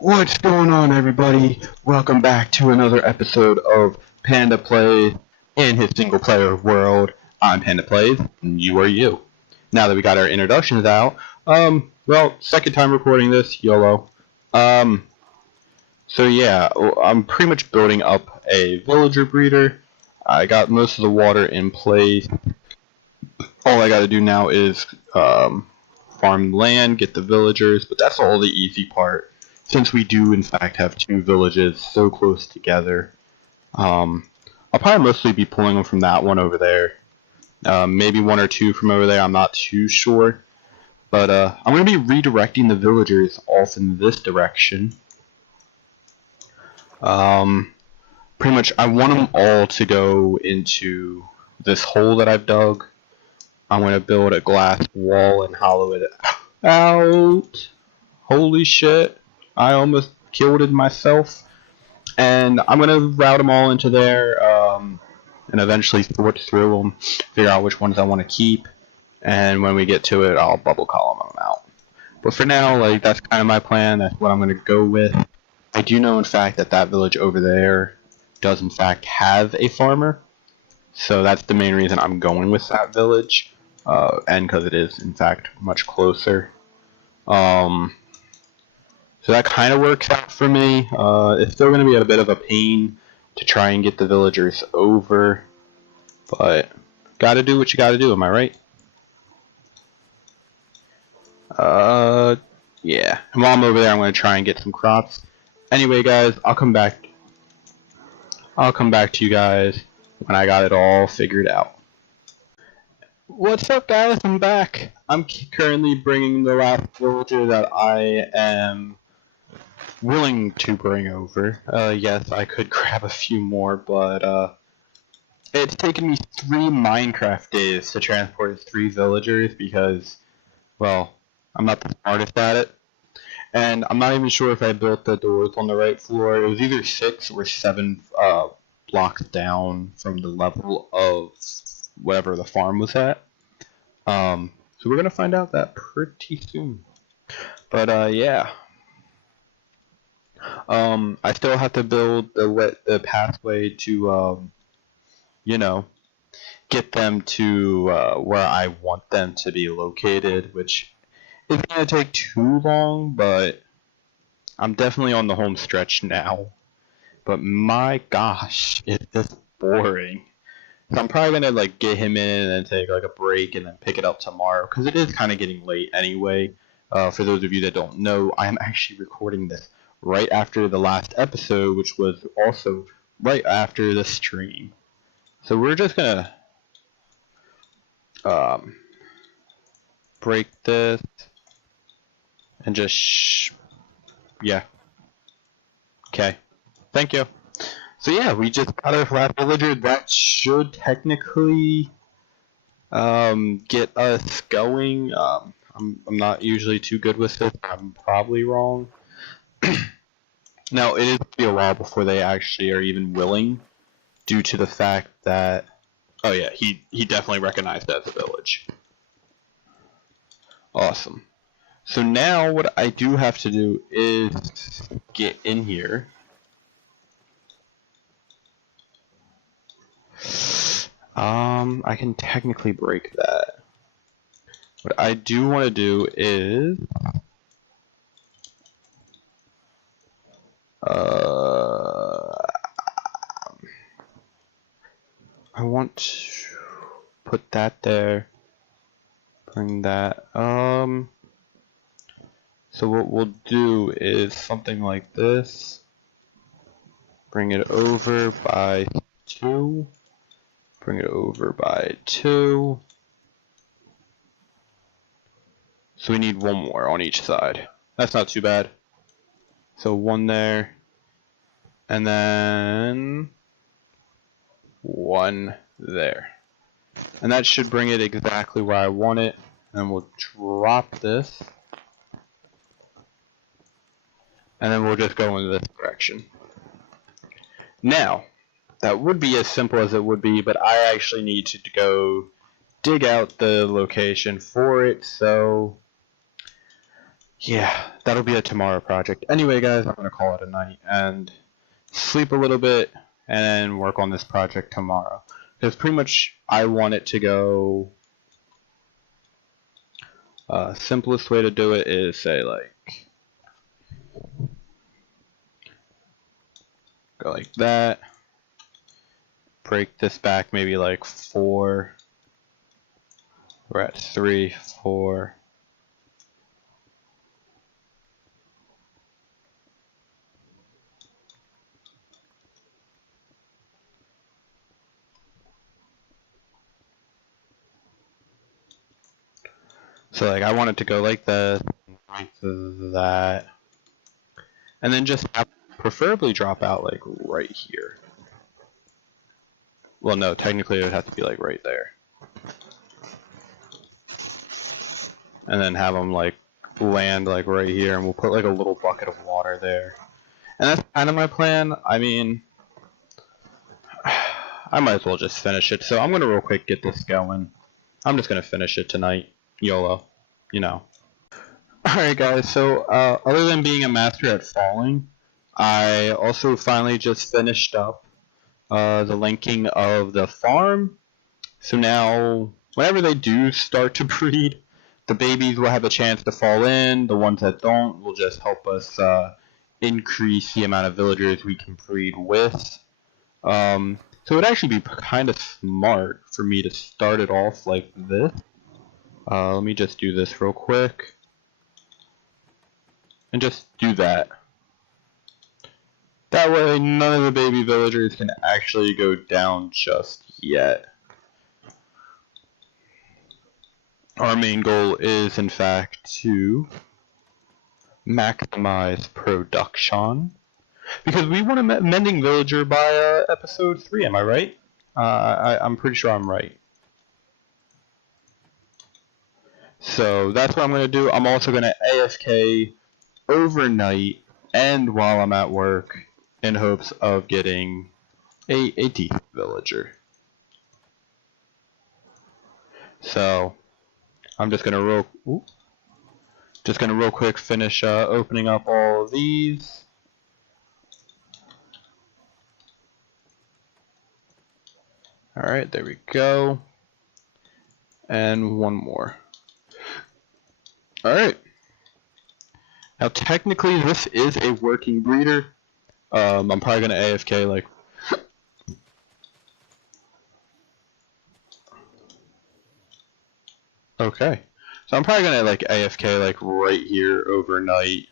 What's going on, everybody? Welcome back to another episode of Panda Plays in his single player world. I'm Panda Plays, and you are you. Now that we got our introductions out, well, second time recording this, YOLO. So yeah, I'm pretty much building up a villager breeder. I got most of the water in place. All I gotta do now is, farm land, get the villagers, but that's all the easy part. Since we do in fact have two villages so close together, I'll probably mostly be pulling them from that one over there. Maybe one or two from over there, I'm not too sure. But I'm going to be redirecting the villagers off in this direction. Pretty much I want them all to go into this hole that I've dug. I'm going to build a glass wall and hollow it out. Holy shit. I almost killed it myself. And I'm going to route them all into there and eventually sort through them, figure out which ones I want to keep. And when we get to it, I'll bubble column them out. But for now, like, that's kind of my plan. That's what I'm going to go with. I do know, in fact, that that village over there does, in fact, have a farmer. So that's the main reason I'm going with that village. And because it is, in fact, much closer. So that kind of works out for me. It's still going to be a bit of a pain to try and get the villagers over. But gotta do what you gotta do, am I right? Yeah. And while I'm over there, I'm going to try and get some crops. Anyway, guys, I'll come back to you guys when I got it all figured out. What's up, guys? I'm back. I'm currently bringing the last villager that I am willing to bring over. Yes, I could grab a few more, but it's taken me 3 Minecraft days to transport 3 villagers because, well, I'm not the smartest at it. And I'm not even sure if I built the doors on the right floor. It was either 6 or 7 blocks down from the level of whatever the farm was at. So we're gonna find out that pretty soon. But yeah. I still have to build the pathway to you know, get them to where I want them to be located, which isn't gonna take too long, but I'm definitely on the home stretch now. But my gosh, it's just boring. So I'm probably gonna like get him in and then take like a break and then pick it up tomorrow because it is kind of getting late anyway. For those of you that don't know, I am actually recording this right after the last episode, which was also right after the stream. So we're just gonna break this and just yeah. Okay. Thank you. So yeah, we just got our last villager. That should technically get us going. I'm not usually too good with this. I'm probably wrong. Now it is be a while before they actually are even willing, due to the fact that oh yeah, he definitely recognized that as a village. Awesome. So now what I do have to do is get in here. I can technically break that. What I do want to do is I want to put that there. Bring that. So what we'll do is something like this. Bring it over by 2. Bring it over by 2. So we need 1 more on each side. That's not too bad. So 1 there. And then 1 there. And that should bring it exactly where I want it. And we'll drop this. And then we'll just go in this direction. Now, that would be as simple as it would be, but I actually need to go dig out the location for it, so yeah, that'll be a tomorrow project. Anyway, guys, I'm gonna call it a night and sleep a little bit and work on this project tomorrow. Because pretty much I want it to go. Simplest way to do it is say like go like that. Break this back maybe like 4. We're at 3, 4. So like I want it to go like this, like that, and then just preferably drop out like right here. Well, no, technically it would have to be like right there, and then have them like land like right here, and we'll put like a little bucket of water there. And that's kind of my plan. I mean, I might as well just finish it. So I'm gonna real quick get this going. I'm just gonna finish it tonight. YOLO, you know. Alright guys, so other than being a master at falling, I also finally just finished up the linking of the farm. So now, whenever they do start to breed, the babies will have a chance to fall in. The ones that don't will just help us increase the amount of villagers we can breed with. So it would actually be kind of smart for me to start it off like this. Let me just do this real quick. And just do that. That way none of the baby villagers can actually go down just yet. Our main goal is in fact to maximize production. Because we want a mending villager by episode 3, am I right? I'm pretty sure I'm right. So that's what I'm going to do. I'm also going to AFK overnight and while I'm at work in hopes of getting a decent villager. So I'm just gonna real quick finish opening up all of these. All right, there we go, and one more. All right. Now technically this is a working breeder. I'm probably gonna AFK like. Okay, so I'm probably gonna like AFK like right here overnight.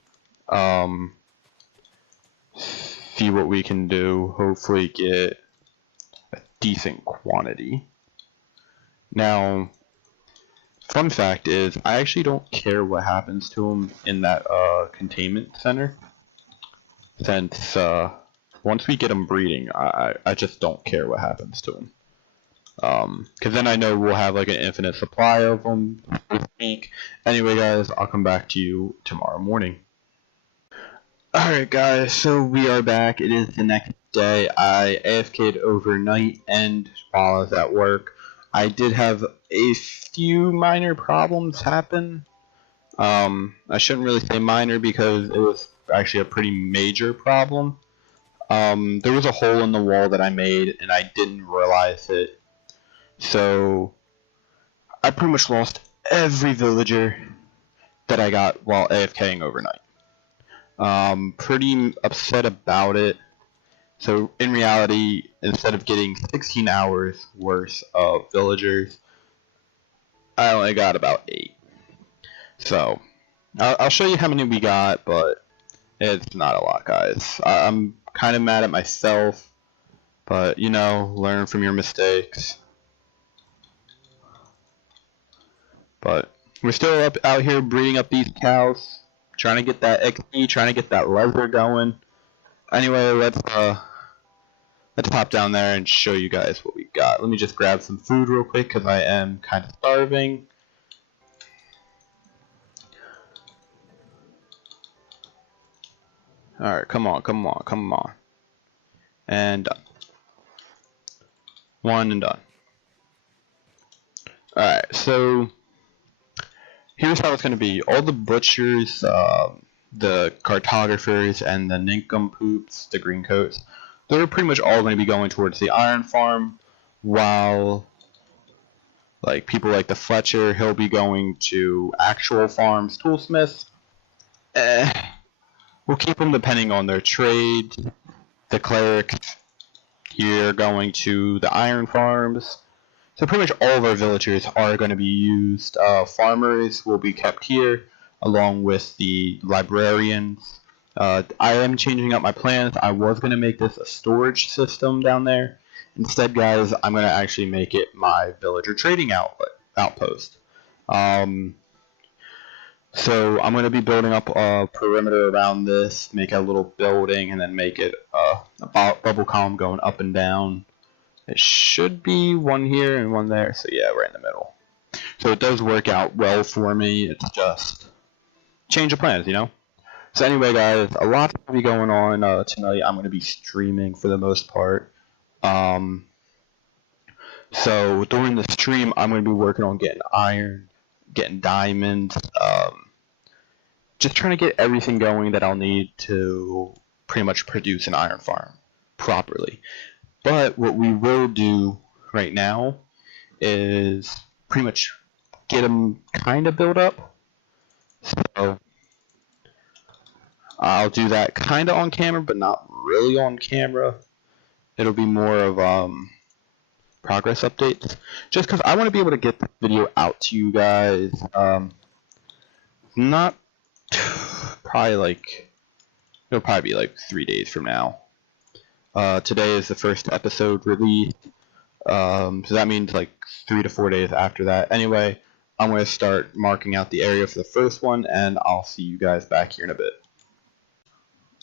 See what we can do. Hopefully get a decent quantity. Now, fun fact is I actually don't care what happens to them in that containment center. Since once we get them breeding, I just don't care what happens to them. Because then I know we'll have like an infinite supply of them this week. Anyway, guys, I'll come back to you tomorrow morning. Alright, guys, so we are back. It is the next day. I AFK'd overnight, and while I was at work, I did have a few minor problems happen. I shouldn't really say minor because it was actually a pretty major problem. There was a hole in the wall that I made, and I didn't realize it. So I pretty much lost every villager that I got while AFKing overnight. Pretty upset about it. So in reality, instead of getting 16 hours worth of villagers, I only got about 8. So I'll show you how many we got, but it's not a lot, guys. I'm kind of mad at myself, but you know, learn from your mistakes. But we're still out here breeding up these cows, trying to get that XP, trying to get that leather going. Anyway, let's hop down there and show you guys what we got. Let me just grab some food real quick because I am kind of starving. Alright, come on. And done. One and done. Alright, so here's how it's going to be. All the butchers, the cartographers, and the nincompoops, the green coats, they're pretty much all going to be going towards the iron farm, while like people like the Fletcher, he'll be going to actual farms, toolsmiths. We'll keep them depending on their trade. The clerics here going to the iron farms. So pretty much all of our villagers are going to be used. Farmers will be kept here, along with the librarians. I am changing up my plans. I was going to make this a storage system down there. Instead, guys, I'm going to actually make it my villager trading outpost. So I'm going to be building up a perimeter around this, make a little building, and then make it a bubble column going up and down. It should be one here and one there, so yeah, right in the middle. So it does work out well for me. It's just change of plans, you know? So anyway, guys, a lot to be going on tonight. I'm going to be streaming for the most part. So during the stream, I'm going to be working on getting iron, getting diamonds, just trying to get everything going that I'll need to pretty much produce an iron farm properly. But what we will do right now is pretty much get them kind of built up. So I'll do that kind of on camera, but not really on camera. It'll be more of progress updates, just because I want to be able to get the video out to you guys. Not probably like it'll probably be like 3 days from now. Today is the first episode released, so that means like 3 to 4 days after that. Anyway, I'm going to start marking out the area for the first one, and I'll see you guys back here in a bit.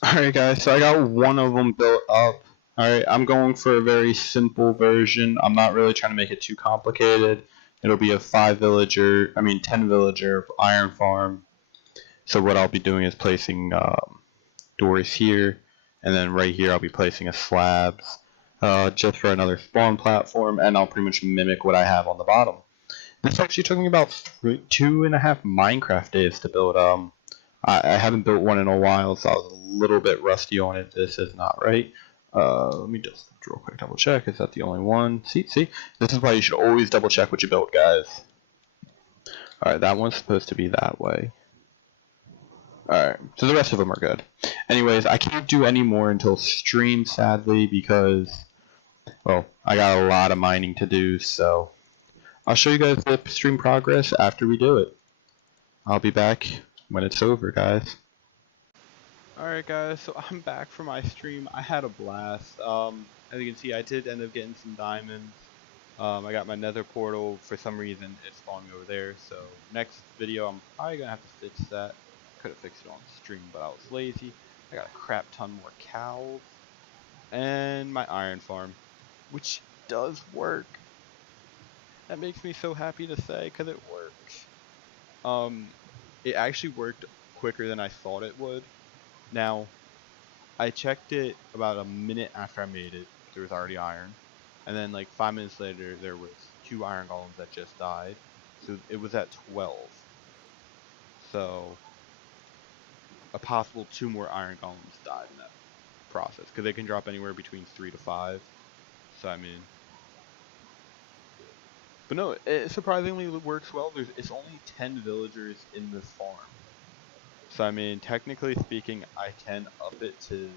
Alright guys, so I got one of them built up. Alright, I'm going for a very simple version. I'm not really trying to make it too complicated. It'll be a 10 villager iron farm. So what I'll be doing is placing doors here, and then right here I'll be placing a slabs just for another spawn platform, and I'll pretty much mimic what I have on the bottom. This actually took me about 2.5 Minecraft days to build. I haven't built one in a while, so I was a little bit rusty on it. This is not right. Let me just real quick double check. Is that the only one? See, this is why you should always double check what you build, guys. Alright, that one's supposed to be that way. Alright, so the rest of them are good. Anyways, I can't do any more until stream, sadly, because, well, I got a lot of mining to do, so I'll show you guys the stream progress after we do it. I'll be back when it's over, guys. Alright guys, so I'm back from my stream. I had a blast. As you can see, I did end up getting some diamonds. I got my nether portal. For some reason, it's spawning over there, so next video I'm probably going to have to fix that. Could have fixed it on stream, but I was lazy. I got a crap ton more cows. And my iron farm, which does work. That makes me so happy to say, because it works. It actually worked quicker than I thought it would. Now, I checked it about a minute after I made it. There was already iron. And then like 5 minutes later, there was 2 iron golems that just died. So it was at 12. So a possible 2 more iron golems died in that process, because they can drop anywhere between 3 to 5. So I mean, but no, it surprisingly works well. It's only 10 villagers in this farm, so I mean, technically speaking, I can up it to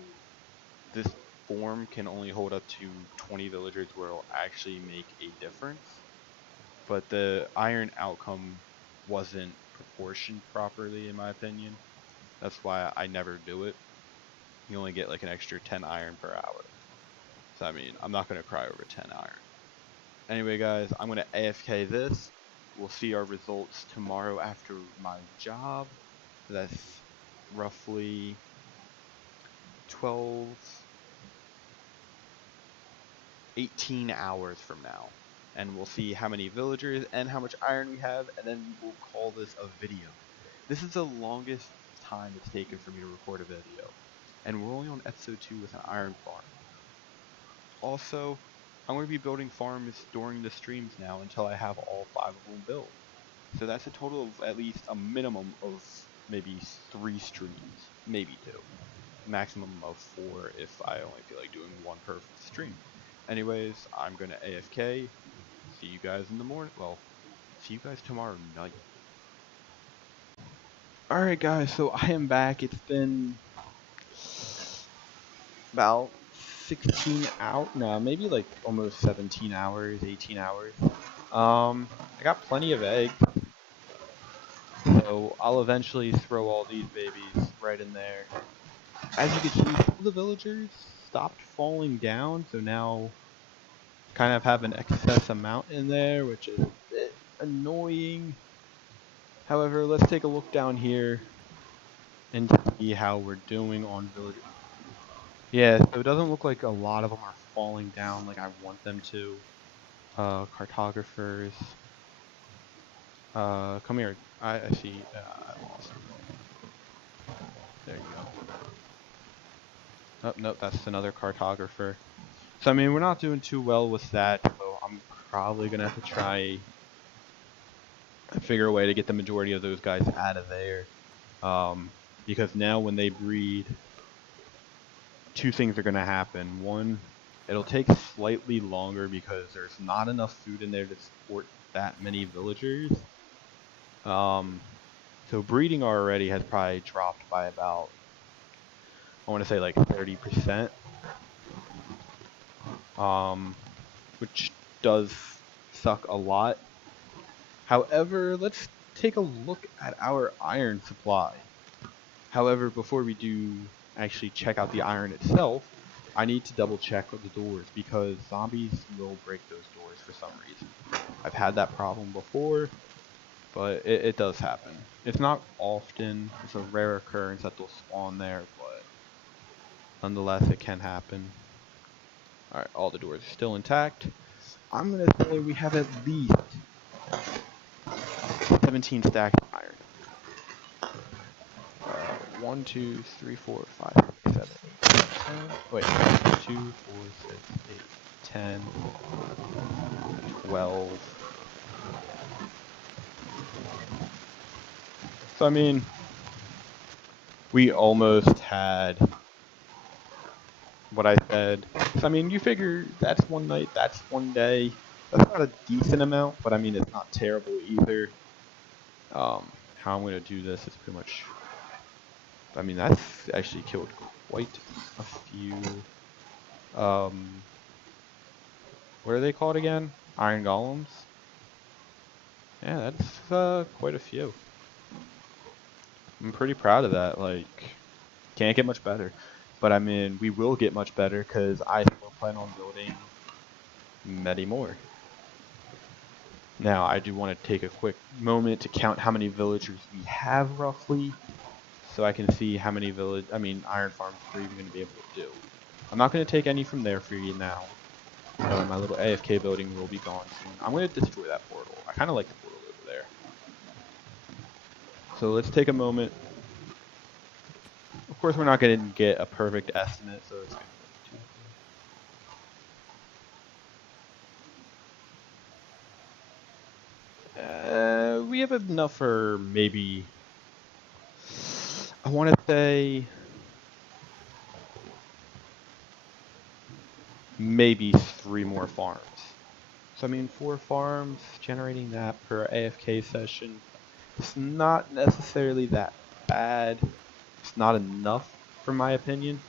this farm can only hold up to 20 villagers where it'll actually make a difference. But the iron outcome wasn't proportioned properly, in my opinion. That's why I never do it. You only get like an extra 10 iron per hour. So I mean, I'm not going to cry over 10 iron. Anyway guys, I'm going to AFK this. We'll see our results tomorrow after my job. That's roughly 18 hours from now. And we'll see how many villagers and how much iron we have, and then we'll call this a video. This is the longest time it's taken for me to record a video. And we're only on episode 2 with an iron farm. Also, I'm going to be building farms during the streams now until I have all 5 of them built. So that's a total of at least a minimum of maybe 3 streams, maybe 2. Maximum of 4 if I only feel like doing one per stream. Anyways, I'm gonna AFK. See you guys in the morning. Well, see you guys tomorrow night. Alright guys, so I am back. It's been about 16 hours, no, maybe like almost 17 hours, 18 hours. I got plenty of eggs, so I'll eventually throw all these babies right in there. As you can see, some of the villagers stopped falling down, so now kind of have an excess amount in there, which is a bit annoying. However, let's take a look down here and see how we're doing on villagers. Yeah, so it doesn't look like a lot of them are falling down like I want them to. Cartographers. Come here. I see. I lost them. There you go. Oh, nope, that's another cartographer. So, I mean, we're not doing too well with that, so I'm probably going to have to try and figure a way to get the majority of those guys out of there. Because now when they breed, 2 things are going to happen. One, it'll take slightly longer because there's not enough food in there to support that many villagers. So breeding already has probably dropped by about, I want to say like 30%. Which does suck a lot. However, let's take a look at our iron supply. However, before we do actually check out the iron itself, I need to double check the doors because zombies will break those doors for some reason. I've had that problem before, but it does happen. It's not often, it's a rare occurrence that they'll spawn there, but nonetheless it can happen. Alright, all the doors are still intact. I'm going to say we have at least 17 stacks of iron. 1, 2, 3, 4, 5, 6, 7, 8, 9, 10. Wait, 2, 4, 6, 8, 10, 12. So, I mean, we almost had what I said. So, I mean, you figure that's one night, that's one day. That's not a decent amount, but I mean, it's not terrible either. How I'm going to do this is pretty much, I mean, that's actually killed quite a few, what are they called again? Iron golems? Yeah, that's quite a few. I'm pretty proud of that, like, can't get much better. But I mean, we will get much better because I still plan on building many more. Now, I do want to take a quick moment to count how many villagers we have roughly, so I can see how many iron farms we're even going to be able to do. I'm not going to take any from there for you now. My little AFK building will be gone soon. I'm going to destroy that portal. I kind of like the portal over there. So let's take a moment. Of course, we're not going to get a perfect estimate, so it's going to we have enough for maybe, I want to say, maybe 3 more farms. So I mean, 4 farms, generating that per AFK session, it's not necessarily that bad. It's not enough, for my opinion.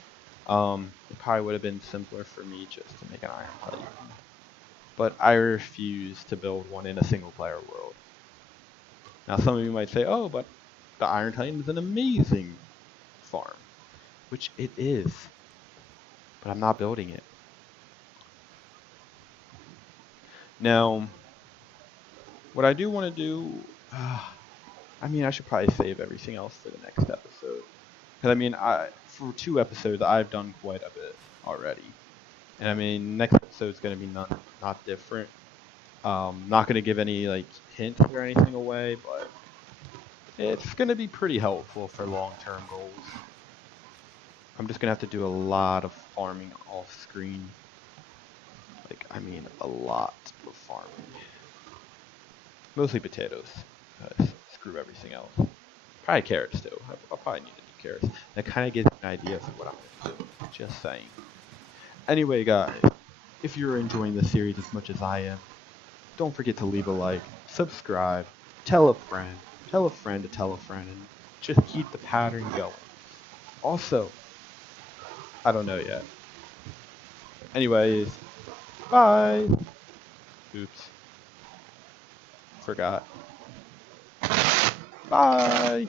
It probably would have been simpler for me just to make an iron titan. But I refuse to build one in a single player world. Now some of you might say, oh, but the Iron Titan is an amazing farm. Which it is. But I'm not building it. Now, what I do want to do, I mean, I should probably save everything else for the next episode. Because I mean, for 2 episodes, I've done quite a bit already. And I mean, next episode's going to be not different. Not going to give any like hints or anything away, but it's going to be pretty helpful for long-term goals. I'm just going to have to do a lot of farming off screen. Like, I mean, a lot of farming. Mostly potatoes. screw everything else. Probably carrots too. I'll probably need a new carrots. That kind of gives me an idea of what I'm gonna do. Just saying. Anyway, guys, if you're enjoying this series as much as I am, don't forget to leave a like, subscribe, tell a friend to tell a friend, and just keep the pattern going. Also, I don't know yet. Anyways, bye. Oops, forgot. Bye.